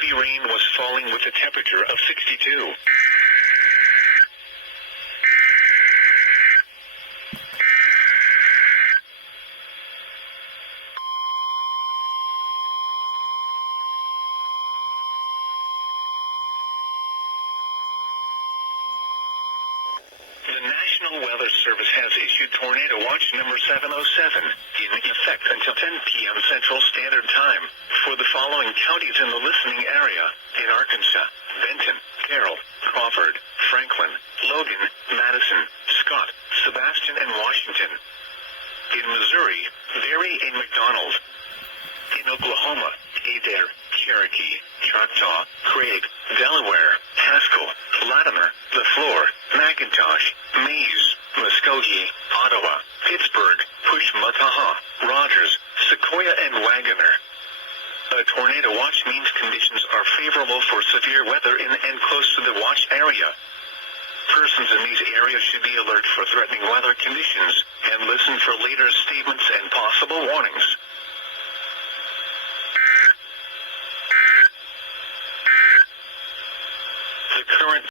Heavy rain was falling with a temperature of 62. The National Weather Service has issued Tornado Watch number 707 in effect until 10 p.m. Central Standard Time for the following counties in the listening area: in Arkansas, Benton, Carroll, Crawford, Franklin, Logan, Madison, Scott, Sebastian, and Washington. In Missouri, Berry and McDonald. In Oklahoma, Adair, Cherokee, Choctaw, Craig, Delaware, Haskell, Latimer, LaFleur, McIntosh, Mays, Muskogee, Ottawa, Pittsburgh, Pushmataha, Rogers, Sequoia, and Wagoner. A tornado watch means conditions are favorable for severe weather in and close to the watch area. Persons in these areas should be alert for threatening weather conditions and listen for later statements and possible warnings. The current